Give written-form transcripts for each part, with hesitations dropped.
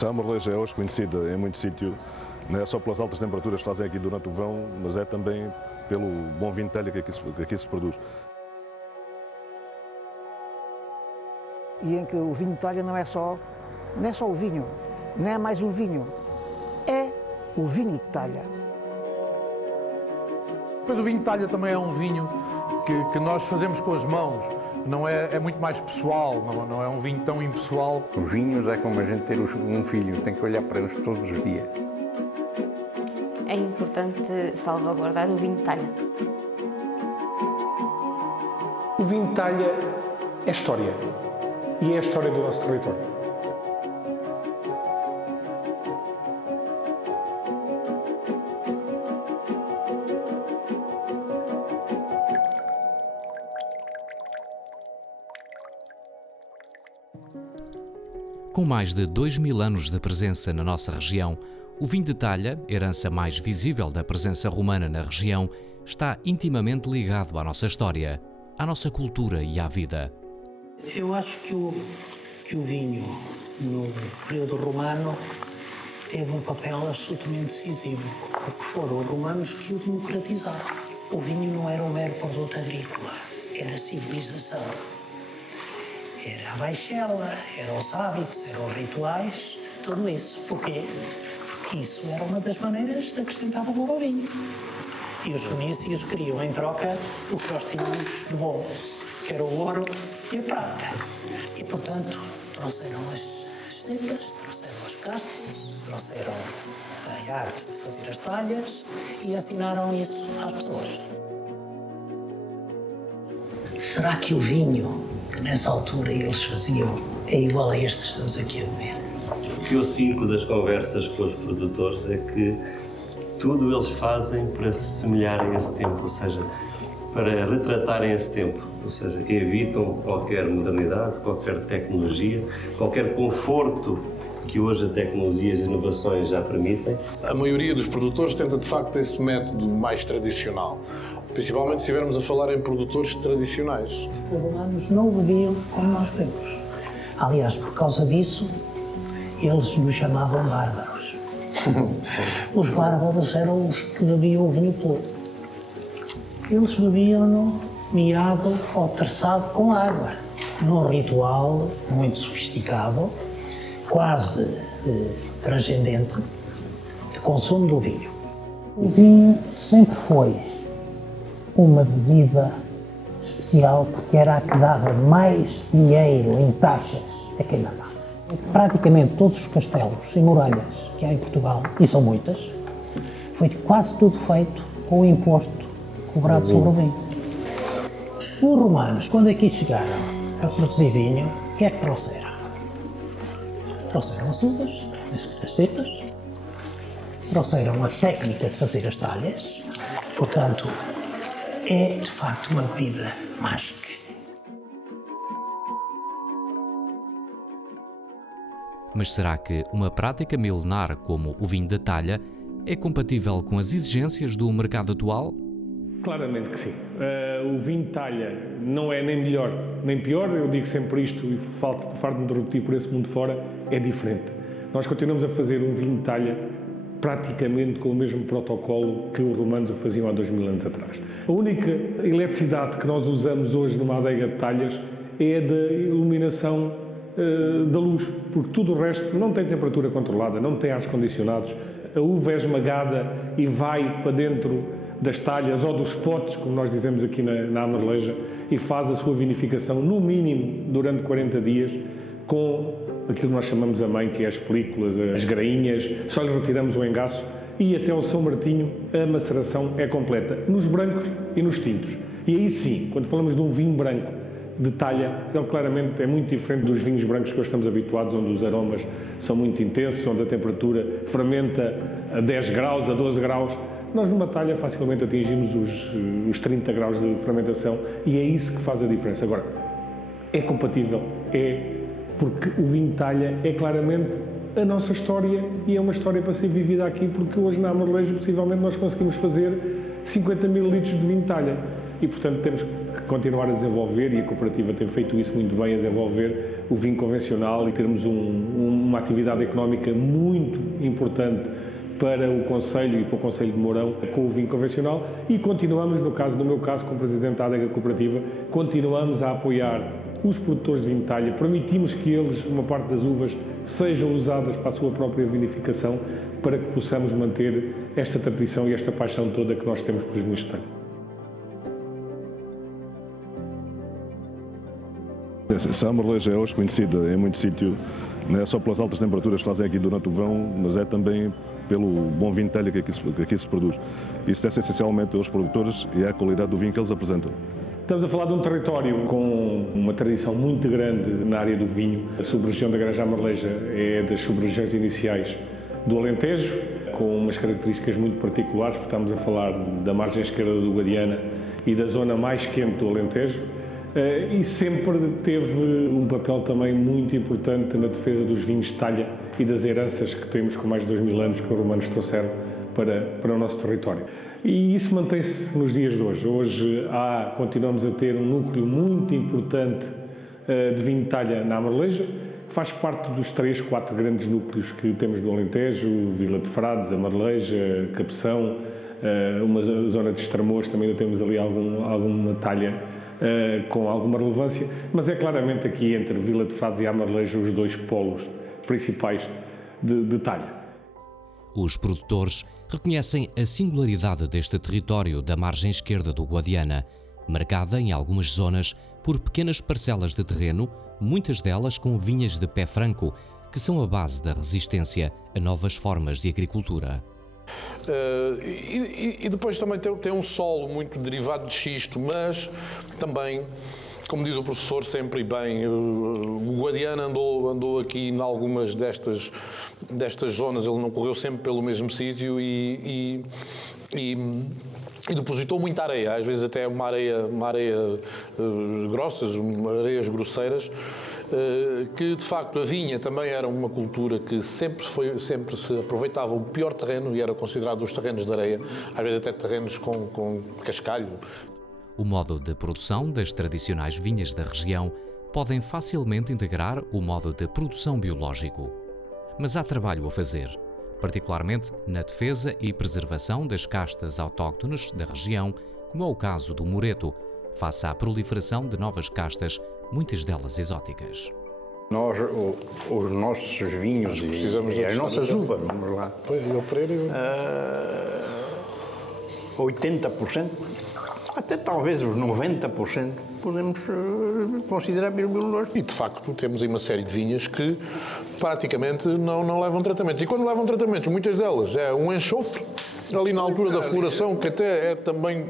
A Marleja é hoje conhecida em muito sítio, não é só pelas altas temperaturas que fazem aqui durante o verão, mas é também pelo bom vinho de telha que aqui se produz. E em que o vinho de telha não é só o vinho, não é mais um vinho, é o vinho de telha. Depois o vinho de talha também é um vinho que nós fazemos com as mãos, não é muito mais pessoal, não é um vinho tão impessoal. Os vinhos é como a gente ter um filho, tem que olhar para eles todos os dias. É importante salvaguardar o vinho de talha. O vinho de talha é história, e é a história do nosso território. Com mais de 2000 anos de presença na nossa região, o vinho de talha, herança mais visível da presença romana na região, está intimamente ligado à nossa história, à nossa cultura e à vida. Eu acho que o vinho, no período romano, teve um papel absolutamente decisivo, porque foram os romanos que o democratizaram. O vinho não era um mero produto agrícola, era civilização. Era a baixela, eram os hábitos, eram os rituais, tudo isso. Porquê? Porque isso era uma das maneiras de acrescentar valor ao vinho. E os fenícios queriam, em troca, o que nós tínhamos de bom, que era o ouro e a prata. E, portanto, trouxeram as cepas, trouxeram as castas, trouxeram a arte de fazer as talhas e ensinaram isso às pessoas. Será que o vinho que nessa altura eles faziam é igual a este que estamos aqui a beber? O que eu sinto das conversas com os produtores é que tudo eles fazem para se semelharem a esse tempo, ou seja, para retratarem esse tempo, ou seja, evitam qualquer modernidade, qualquer tecnologia, qualquer conforto que hoje a tecnologia e as inovações já permitem. A maioria dos produtores tenta de facto esse método mais tradicional, principalmente se estivermos a falar em produtores tradicionais. Os romanos não bebiam como nós bebemos. Aliás, por causa disso, eles nos chamavam bárbaros. Os bárbaros eram os que bebiam o vinho puro. Eles bebiam-no miado ou terçado com água, num ritual muito sofisticado, quase transcendente, de consumo do vinho. O vinho sempre foi uma bebida especial porque era a que dava mais dinheiro em taxas a quem mandava. Praticamente todos os castelos e muralhas que há em Portugal, e são muitas, foi quase tudo feito com o imposto cobrado sobre o vinho. Os romanos, quando aqui chegaram a produzir vinho, o que é que trouxeram? Trouxeram as uvas, as cepas, trouxeram a técnica de fazer as talhas, portanto, é de facto uma bebida mágica. Mas será que uma prática milenar como o vinho de talha é compatível com as exigências do mercado atual? Claramente que sim. O vinho de talha não é nem melhor nem pior, eu digo sempre isto e farto-me de repetir por esse mundo fora, é diferente. Nós continuamos a fazer um vinho de talha praticamente com o mesmo protocolo que os romanos o faziam há 2000 anos atrás. A única eletricidade que nós usamos hoje numa adega de talhas é a da iluminação da luz, porque tudo o resto não tem temperatura controlada, não tem ares condicionados, a uva é esmagada e vai para dentro das talhas ou dos potes, como nós dizemos aqui na Amarleja, e faz a sua vinificação no mínimo durante 40 dias com aquilo que nós chamamos a mãe, que é as películas, as grainhas, só lhe retiramos o engaço e até ao São Martinho a maceração é completa, nos brancos e nos tintos. E aí sim, quando falamos de um vinho branco de talha, ele claramente é muito diferente dos vinhos brancos que hoje estamos habituados, onde os aromas são muito intensos, onde a temperatura fermenta a 10 graus, a 12 graus. Nós numa talha facilmente atingimos os 30 graus de fermentação e é isso que faz a diferença. Agora, é compatível, porque o vinho de talha é claramente a nossa história e é uma história para ser vivida aqui, porque hoje na Amarleja possivelmente nós conseguimos fazer 50 mil litros de vinho de talha e portanto temos que continuar a desenvolver, e a cooperativa tem feito isso muito bem, a desenvolver o vinho convencional e termos uma atividade económica muito importante para o Concelho e para o Concelho de Mourão com o vinho convencional, e continuamos, no meu caso, como Presidente da Adega Cooperativa, continuamos a apoiar os produtores de vinho de talha, permitimos que eles, uma parte das uvas, sejam usadas para a sua própria vinificação, para que possamos manter esta tradição e esta paixão toda que nós temos pelos vinhos de talha. A Amareleja é hoje conhecida em muito sítio, não é só pelas altas temperaturas que fazem aqui durante o verão, mas é também pelo bom vinho de talha que aqui se produz. Isso deve-se essencialmente aos produtores e à qualidade do vinho que eles apresentam. Estamos a falar de um território com uma tradição muito grande na área do vinho. A sub-região da Granja Amareleja é das sub-regiões iniciais do Alentejo, com umas características muito particulares, porque estamos a falar da margem esquerda do Guadiana e da zona mais quente do Alentejo, e sempre teve um papel também muito importante na defesa dos vinhos de talha e das heranças que temos com mais de 2000 anos que os romanos trouxeram para o nosso território. E isso mantém-se nos dias de hoje. Hoje continuamos a ter um núcleo muito importante de vinho de talha na Amareleja, que faz parte dos 3, 4 grandes núcleos que temos no Alentejo: Vila de Frades, Amareleja, Cabeção, uma zona de Estremoz, também ainda temos ali alguma talha com alguma relevância, mas é claramente aqui entre Vila de Frades e Amareleja os 2 polos principais de talha. Os produtores reconhecem a singularidade deste território da margem esquerda do Guadiana, marcada em algumas zonas por pequenas parcelas de terreno, muitas delas com vinhas de pé franco, que são a base da resistência a novas formas de agricultura. E depois também tem um solo muito derivado de xisto, mas também, como diz o professor sempre bem, o Guadiana andou aqui em algumas destas zonas, ele não correu sempre pelo mesmo sítio e depositou muita areia, às vezes até uma areia grossas, areias grosseiras, que de facto a vinha também era uma cultura que sempre se aproveitava o pior terreno e era considerado os terrenos de areia, às vezes até terrenos com cascalho. O modo de produção das tradicionais vinhas da região podem facilmente integrar o modo de produção biológico. Mas há trabalho a fazer, particularmente na defesa e preservação das castas autóctones da região, como é o caso do Moreto, face à proliferação de novas castas, muitas delas exóticas. Nós, os nossos vinhos e as nossas uvas, vamos lá. Pois, eu Pereira... 80%, até talvez os 90%, podemos considerar biológico. E de facto temos aí uma série de vinhas que praticamente não levam tratamento. E quando levam tratamento, muitas delas é um enxofre, ali na altura da floração, que até é também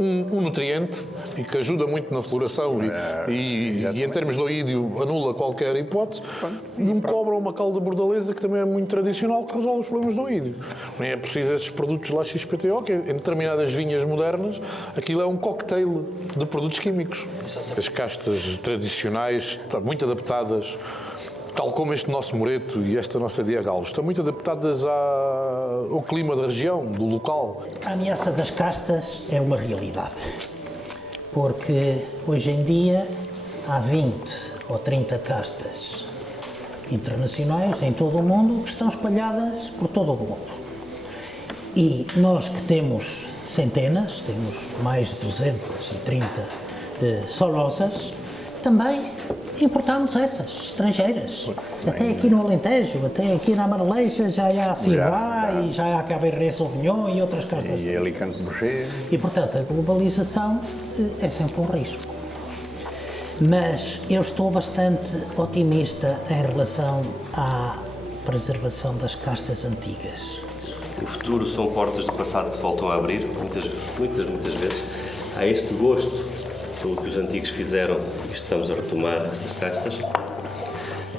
um nutriente e que ajuda muito na floração e em termos de oídio anula qualquer hipótese, e um cobre ou uma calda bordaleza que também é muito tradicional, que resolve os problemas do oídio. Nem é preciso esses produtos lá XPTO, que em determinadas vinhas modernas aquilo é um cocktail de produtos químicos. As castas tradicionais estão muito adaptadas, tal como este nosso Moreto e esta nossa Diagalos, estão muito adaptadas ao clima da região, do local. A ameaça das castas é uma realidade, porque hoje em dia há 20 ou 30 castas internacionais em todo o mundo que estão espalhadas por todo o globo. E nós que temos centenas, temos mais de 230 só nossas, também importamos essas, estrangeiras. Até aqui no Alentejo, até aqui na Amareleja já há Syrah e já há Cabernet Sauvignon e outras castas. E Alicante Boucher. E, portanto, a globalização é sempre um risco. Mas eu estou bastante otimista em relação à preservação das castas antigas. O futuro são portas do passado que se voltam a abrir, muitas vezes. Há este gosto pelo que os antigos fizeram e estamos a retomar estas castas,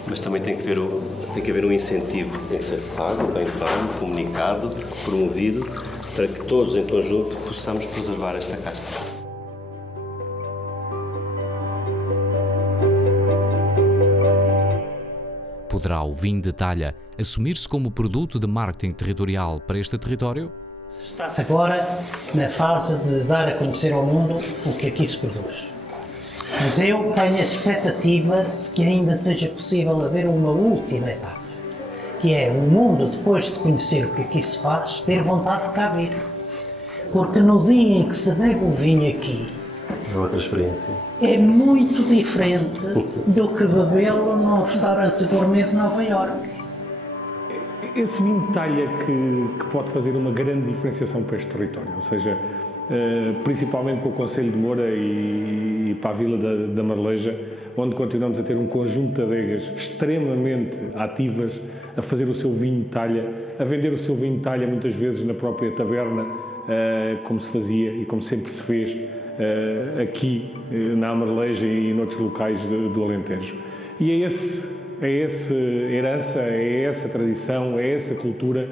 mas também tem que haver um incentivo, tem que ser pago, bem pago, comunicado, promovido, para que todos em conjunto possamos preservar esta casta. Poderá o vinho de talha assumir-se como produto de marketing territorial para este território? Está-se agora na fase de dar a conhecer ao mundo o que aqui se produz. Mas eu tenho a expectativa de que ainda seja possível haver uma última etapa, que é o mundo, depois de conhecer o que aqui se faz, ter vontade de cá vir. Porque no dia em que se bebe o vinho aqui, É outra experiência. é muito diferente do que bebê-lo num restaurante gourmet de Nova Iorque. Esse vinho de talha que pode fazer uma grande diferenciação para este território, ou seja, principalmente com o Concelho de Moura e para a Vila da Marleja, onde continuamos a ter um conjunto de adegas extremamente ativas a fazer o seu vinho de talha, a vender o seu vinho de talha muitas vezes na própria taberna, como se fazia e como sempre se fez aqui na Marleja e noutros locais do Alentejo. E é essa herança, é essa tradição, é essa cultura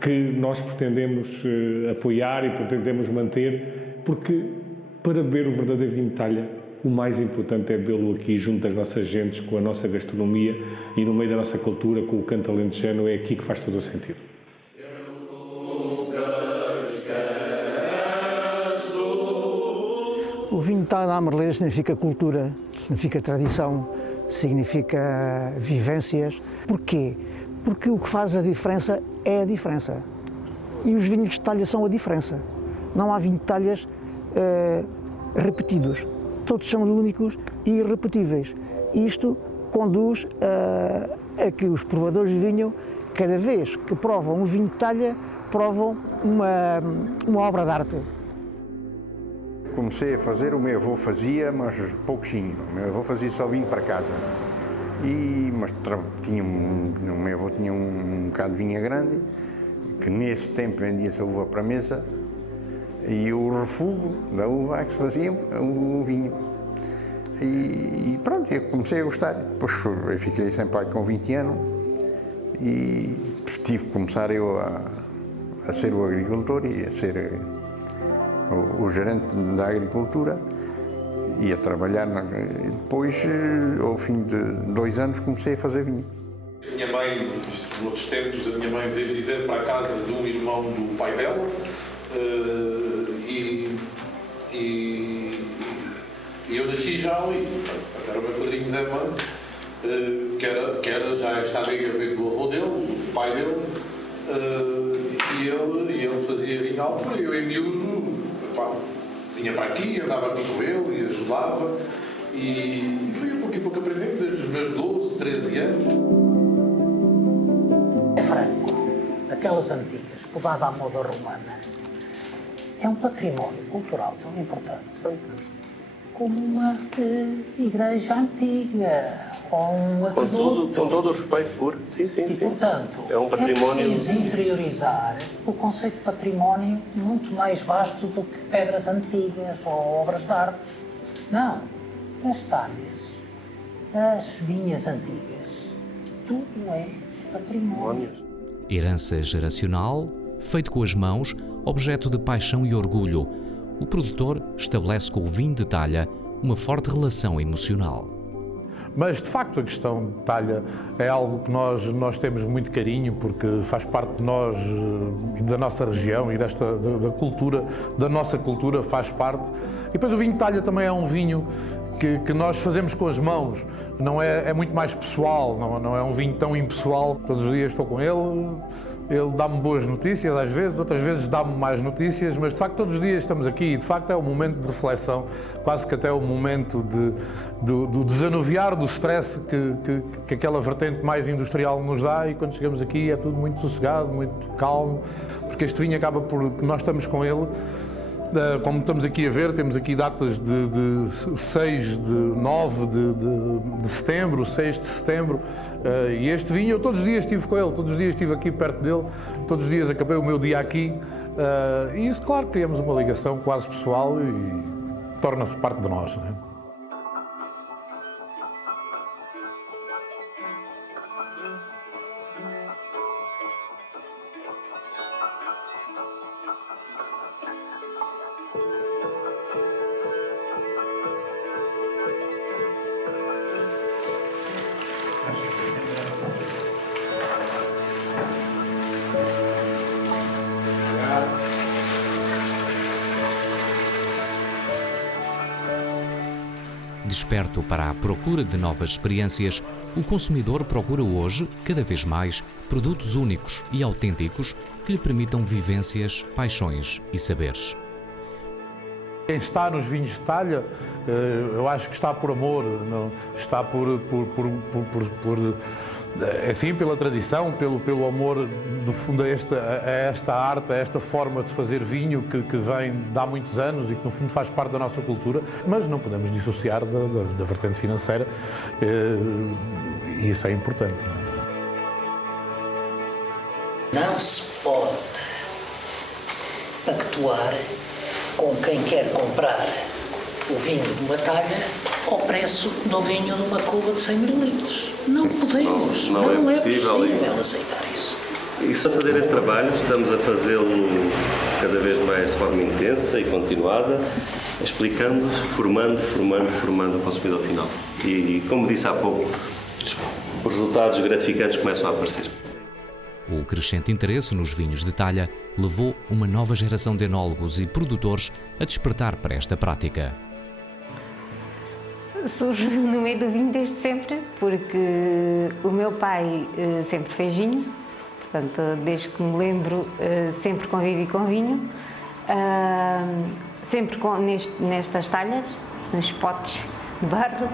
que nós pretendemos apoiar e pretendemos manter, porque para beber o verdadeiro vinho de talha, o mais importante é bebê-lo aqui junto das nossas gentes, com a nossa gastronomia e no meio da nossa cultura, com o canto alentejano, é aqui que faz todo o sentido. O vinho de talha da Marleja significa cultura, significa tradição, significa vivências. Porquê? Porque o que faz a diferença é a diferença. E os vinhos de talha são a diferença. Não há vinho de talhas repetidos. Todos são únicos e irrepetíveis. Isto conduz a que os provadores de vinho, cada vez que provam um vinho de talha, provam uma obra de arte. Comecei a fazer, o meu avô fazia, mas pouquinho. O meu avô fazia só vinho para casa. Mas o meu avô tinha um bocado de vinha grande, que nesse tempo vendia-se a uva para a mesa, e o refugo da uva é que se fazia o vinho. E pronto, eu comecei a gostar. Depois eu fiquei sem pai com 20 anos e tive que começar eu a ser o agricultor e a ser o gerente da agricultura e a trabalhar. Depois, ao fim de 2 anos, comecei a fazer vinho. A minha mãe, noutros tempos, a minha mãe veio viver para a casa de um irmão do pai dela e eu nasci já ali. Era o meu padrinho Zé Mante, que era já esta adega veio do avô dele, do pai dele, e ele fazia vinho à altura. Eu, em miúdo, vinha para aqui, andava aqui com ele e ajudava, e fui a pouco e pouco aprendendo, desde os meus 12, 13 anos. É franco, aquelas antigas, podada à moda romana, é um património cultural tão importante como uma igreja antiga, ou um aqueduto. Com todo o respeito por... Sim. Portanto, é um património... é preciso interiorizar o conceito de património muito mais vasto do que pedras antigas ou obras de arte. Não, as talhas, as vinhas antigas, tudo é património. Herança geracional, feito com as mãos, objeto de paixão e orgulho. O produtor estabelece com o vinho de talha uma forte relação emocional. Mas, de facto, a questão de talha é algo que nós temos muito carinho, porque faz parte de nós, da nossa região e da cultura, da nossa cultura, faz parte. E depois o vinho de talha também é um vinho que nós fazemos com as mãos, não é muito mais pessoal, não é um vinho tão impessoal. Todos os dias estou com ele dá-me boas notícias às vezes, outras vezes dá-me mais notícias, mas de facto todos os dias estamos aqui e de facto é um momento de reflexão, quase que até o momento do desanuviar do stress que aquela vertente mais industrial nos dá, e quando chegamos aqui é tudo muito sossegado, muito calmo, porque este vinho acaba por... nós estamos com ele, como estamos aqui a ver, temos aqui datas de 6 de 9 de setembro, 6 de setembro, e este vinho eu todos os dias estive com ele, todos os dias estive aqui perto dele, todos os dias acabei o meu dia aqui, e isso, claro, criamos uma ligação quase pessoal e torna-se parte de nós, não é? desperto para a procura de novas experiências, o consumidor procura hoje, cada vez mais, produtos únicos e autênticos que lhe permitam vivências, paixões e saberes. Quem está nos vinhos de talha, eu acho que está por amor, não, está enfim, pela tradição, pelo amor, do fundo, a esta arte, a esta forma de fazer vinho que vem de há muitos anos e que, no fundo, faz parte da nossa cultura, mas não podemos dissociar da vertente financeira, e isso é importante. Não se pode pactuar com quem quer comprar o vinho de uma talha ao preço do vinho de uma cuba de 100 ml. Não podemos, não é possível aceitar isso. E só fazer esse trabalho, estamos a fazê-lo cada vez mais de forma intensa e continuada, explicando, formando o consumidor final. E como disse há pouco, os resultados gratificantes começam a aparecer. O crescente interesse nos vinhos de talha levou uma nova geração de enólogos e produtores a despertar para esta prática. Surge no meio do vinho desde sempre, porque o meu pai sempre fez vinho, portanto, desde que me lembro, sempre convivi com vinho, sempre nestas talhas, nos potes de barro,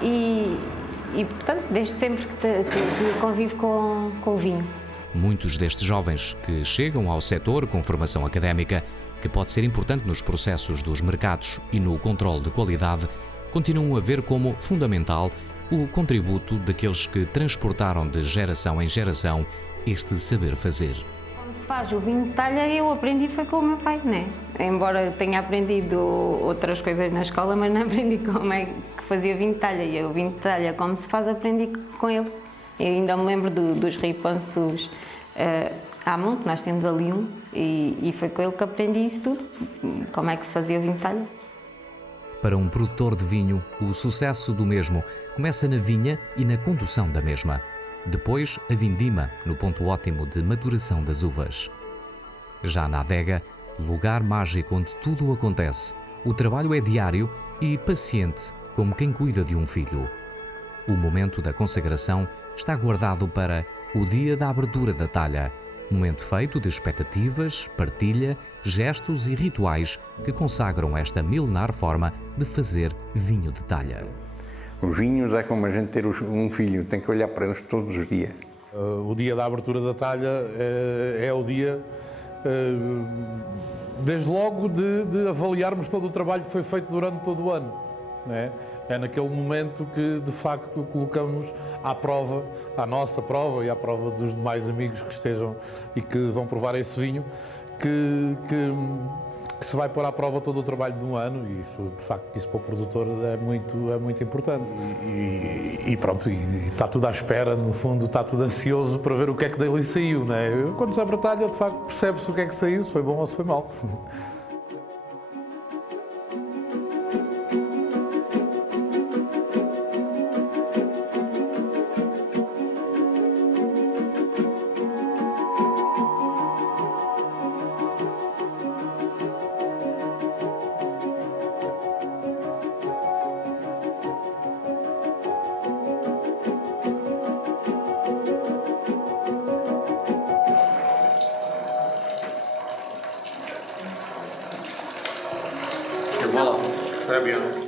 e portanto, desde sempre que convivo com o vinho. Muitos destes jovens que chegam ao setor com formação académica, que pode ser importante nos processos dos mercados e no controle de qualidade, continuam a ver como fundamental o contributo daqueles que transportaram de geração em geração este saber fazer. Como se faz o vinho de talha, eu aprendi foi com o meu pai, né? Embora eu tenha aprendido outras coisas na escola, mas não aprendi como é que fazia vinho de talha. E o vinho de talha, como se faz, aprendi com ele. Eu ainda me lembro dos ripanços à mão, que nós temos ali um, e foi com ele que aprendi isso tudo, como é que se fazia o vinho de talha. Para um produtor de vinho, o sucesso do mesmo começa na vinha e na condução da mesma. Depois, a vindima, no ponto ótimo de maturação das uvas. Já na adega, lugar mágico onde tudo acontece, o trabalho é diário e paciente, como quem cuida de um filho. O momento da consagração está guardado para o dia da abertura da talha, momento feito de expectativas, partilha, gestos e rituais que consagram esta milenar forma de fazer vinho de talha. Os vinhos é como a gente ter um filho, tem que olhar para eles todos os dias. O dia da abertura da talha é o dia, desde logo, de avaliarmos todo o trabalho que foi feito durante todo o ano. Não é? É naquele momento que, de facto, colocamos à prova, à nossa prova e à prova dos demais amigos que estejam e que vão provar esse vinho, que se vai pôr à prova todo o trabalho de um ano, e isso, de facto, isso para o produtor é muito importante. E pronto, e está tudo à espera, no fundo, está tudo ansioso para ver o que é que dali saiu, não é? Quando se abre a talha, de facto, percebe-se o que é que saiu, se foi bom ou se foi mal. Voilà, très bien.